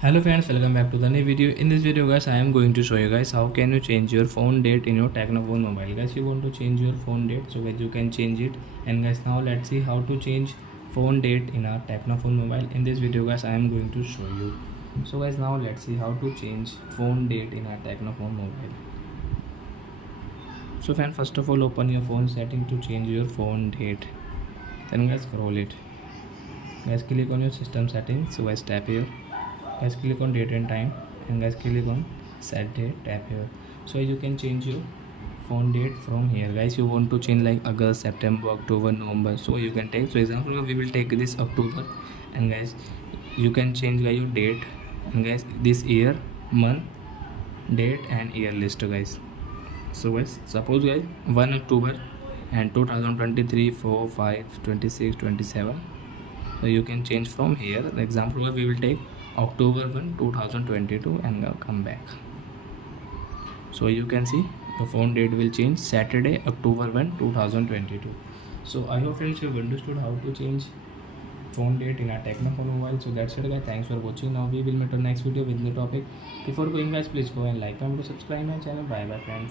Hello friends, welcome back to the new video. In this video guys, I am going to show you guys how can you change your phone date in your Tecno phone mobile. Guys, you want to change your phone date, so guys you can change it. And guys, now let's see how to change phone date in our Tecno phone mobile. In this video guys, I am going to show you. So guys, now let's see how to change phone date in our Tecno phone mobile. So friend, first of all, open your phone setting to change your phone date. Then guys, scroll it. Guys, click on your system settings. So guys, tap here. Guys, click on date and time, and guys click on set date, tap here. So you can change your phone date from here. Guys, you want to change like August, September, October, November, so you can take, so example we will take this October, and guys you can change guys your date, and guys this year, month, date and year list guys. So guys, suppose guys 1 October and 2023, 4, 5, 26, 27. So you can change from here. The example we will take October 1, 2022 and now come back. So you can see the phone date will change Saturday, October 1, 2022. So I hope friends you have understood how to change phone date in a Tecno phone mobile. So that's it guys, thanks for watching. Now we will meet on next video with new topic. Before going guys, please go and like, comment, subscribe my channel. Bye bye friends.